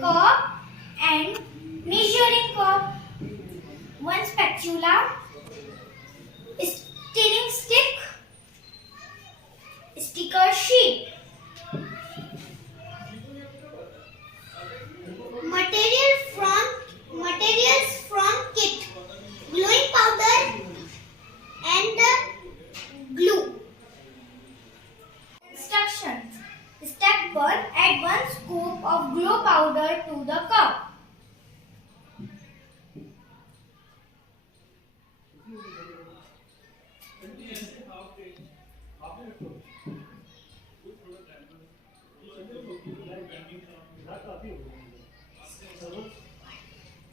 cup and measuring cup, one spatula, stirring stick, sticker sheet. Materials from kit: gluing powder and glue. Instructions. Step 1. Add 1 scoop of glue powder to the cup.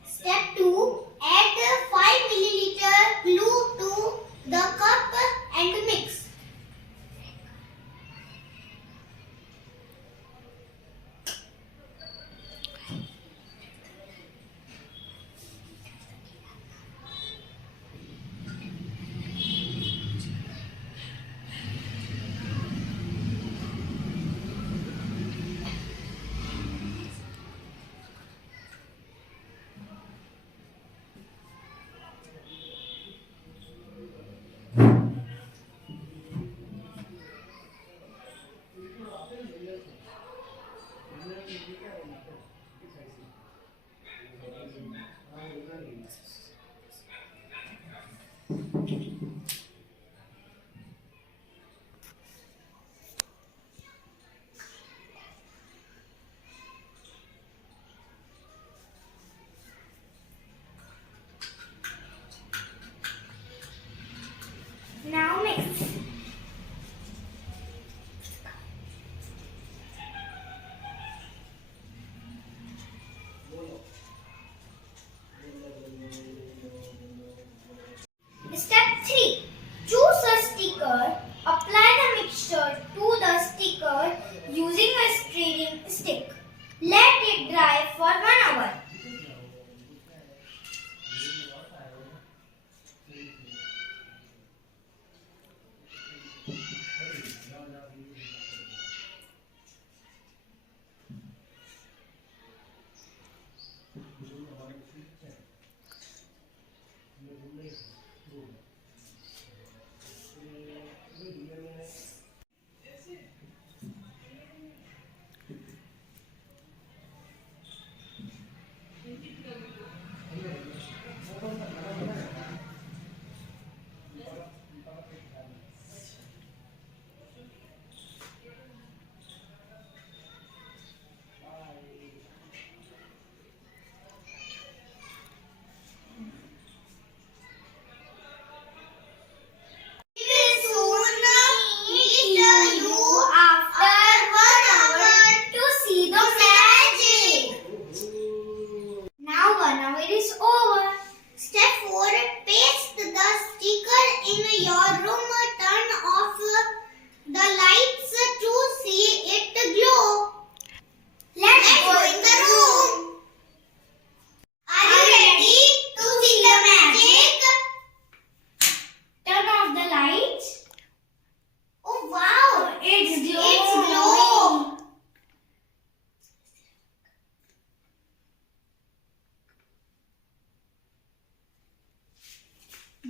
Step 2. Add 5 milliliter glue to the cup and mix. Now mix. Step 3. Choose a sticker. Apply the mixture to the sticker using a stirring stick. Let it dry for 1 hour.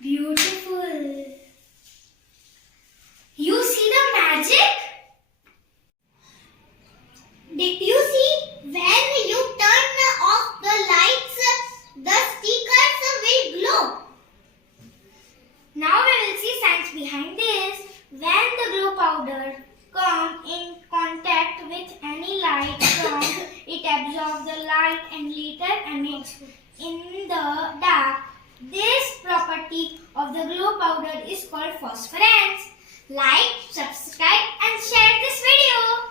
Beautiful. You see the magic? Did you see? When you turn off the lights, the stickers will glow. Now we will see science behind this. When the glue powder comes in contact with any light source, it absorbs the light and later emits in the dark. This property of the glue powder is called phosphorescence. Like, subscribe and share this video.